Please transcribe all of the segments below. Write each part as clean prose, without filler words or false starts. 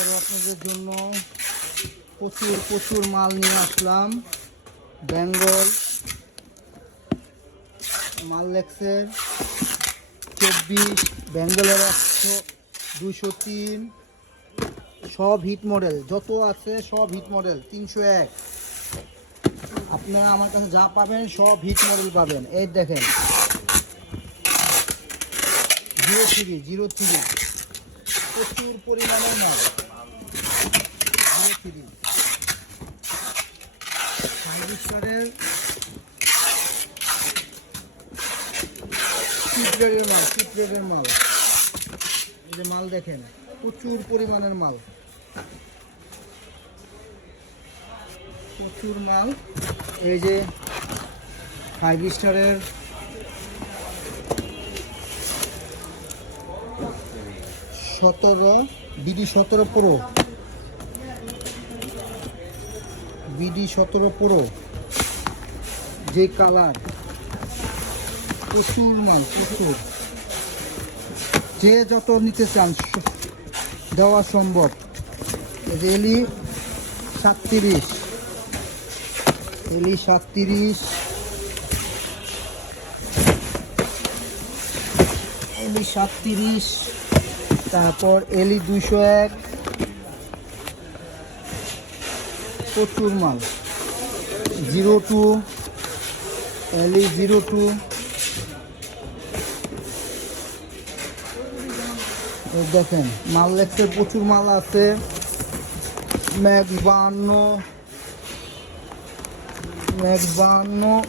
আবারও আপনাদের জন্য প্রচুর মাল নিয়ে আসলাম। বেঙ্গল মাললেক্সের 24, বেঙ্গলের 100, 203, সব হিট মডেল যত আছে সব হিট মডেল। 301 আপনারা আমার কাছে যা পাবেন সব হিট মডেল পাবেন। এই দেখেন 03 প্রচুর পরিমাণে মাল। 03 5 স্টারের চিপরের মাল এই যে মাল দেখেন প্রচুর পরিমাণের মাল, প্রচুর মাল। এই যে 5 স্টারের BD17 Pro, BD17 Pro যে কালার, প্রচুর মাল, প্রচুর। যে যত নিতে চান দেওয়া সম্ভব। এলি 37, এলি 37, এলি 37, তারপর এলি 201, প্রচুর মাল। 02, এলি 02, দেখেন মাললেক্সের প্রচুর মাল আছে। ম্যাক্স 52, ম্যাক্স 52,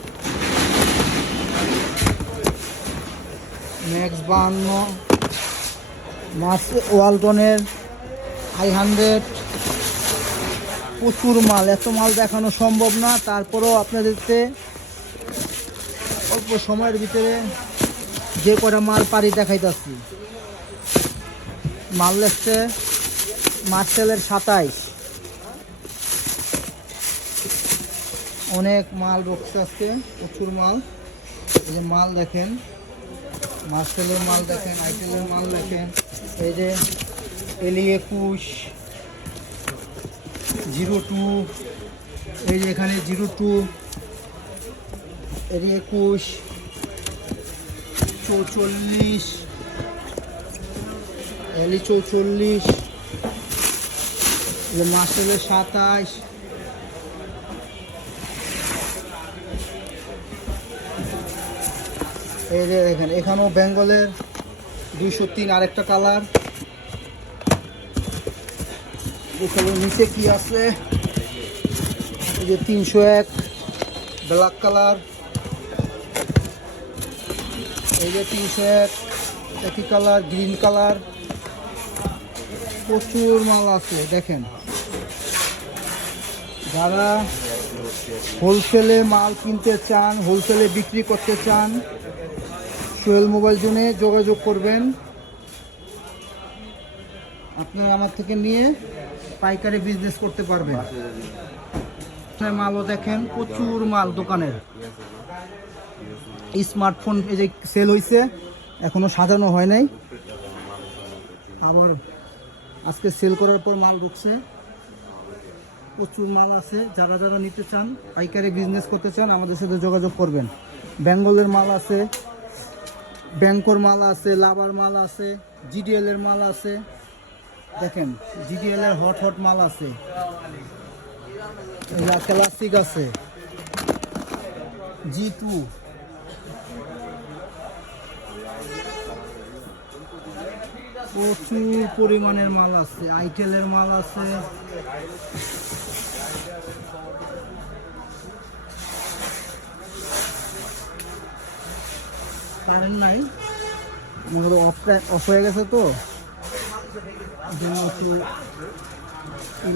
ওয়ালটনের i100, প্রচুর মাল। এত মাল দেখানো সম্ভব না, তারপরেও আপনাদেরকে অল্প সময়ের ভিতরে যে কটা মাল পারি দেখাইতেছি। মাললেক্সে মার্সেলের 27, অনেক মাল রয়েছে আজকে, প্রচুর মাল। এই যে মাল দেখেন, মার্সেলের মাল দেখেন, আইটেলের মাল দেখেন। এই যে এলি 21, 02, এই যে এখানে 02, এলি 21, 44, এলি 44, যে মার্সেলের 27, এই যে দেখেন এখানেও বেঙ্গলের 203 আরেকটা কালার। এখানে নিচে কি আছে, এই যে 301 ব্ল্যাক কালার, এই যে 301 একই কালার, গ্রিন কালার, প্রচুর মাল আছে। দেখেন যারা হোলসেলে মাল কিনতে চান, হোলসেলে বিক্রি করতে চান, সোহেল মোবাইল জোনে যোগাযোগ করবেন। আপনারা আমার থেকে নিয়ে পাইকারি বিজনেস করতে পারবেন। মালও দেখেন প্রচুর মাল দোকানের। স্মার্টফোন এই যে সেল হয়েছে, এখনো সাজানো হয় নাই, আবার আজকে সেল করার পর মাল ঢুকছে। প্রচুর মাল আছে। যারা যারা নিতে চান, পাইকারি বিজনেস করতে চান, আমাদের সাথে যোগাযোগ করবেন। বেঙ্গলের মাল আছে, ব্যাংকর মাল আছে, লাভার মাল আছে, জিডিএল এর মাল আছে। দেখেন জিডিএল এর হট মাল আছে, ক্লাসিক আছে, G2, প্রচুর পরিমাণের মাল আছে। আইটেলের মাল আছে, কারেন্ট নাই, অফ হয়ে গেছে তো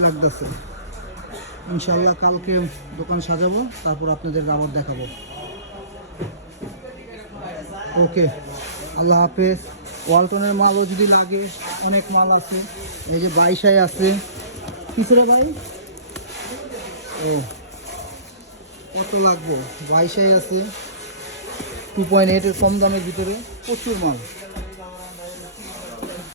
লাগতেছে। ইনশাল্লাহ কালকে দোকান সাজাবো, তারপর আপনাদের আবার দেখাবো। ওকে, আল্লাহ হাফেজ। ওয়ালটনের মালও যদি লাগে, অনেক মাল আছে। এই যে 22 আছে, কিসের ভাই? ও কত লাগবে? 22 আছে, 2.8 এর কম দামের ভিতরে প্রচুর মাল।